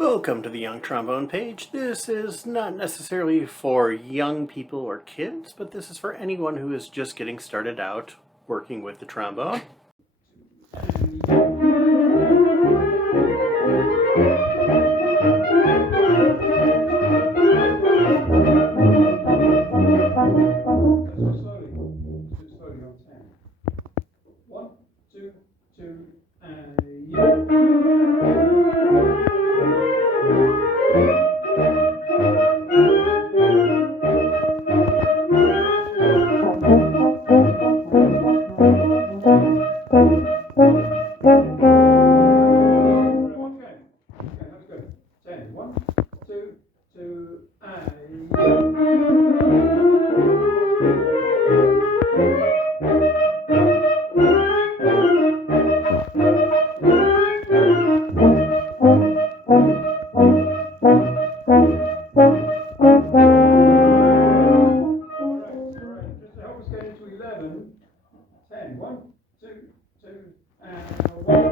Welcome to the Young Trombone page. This is not necessarily for young people or kids, but this is for anyone who is just getting started out working with the trombone. Slowly on 10. 1, 2, 2, and yeah. Let's go. 10. 1, 2, 2, and Alright. Just to help us get into 11. 10. 1, 2, 2, and 1.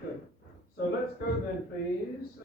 Good. So let's go then, please.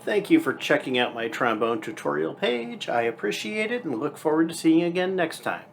Thank you for checking out my trombone tutorial page. I appreciate it and look forward to seeing you again next time.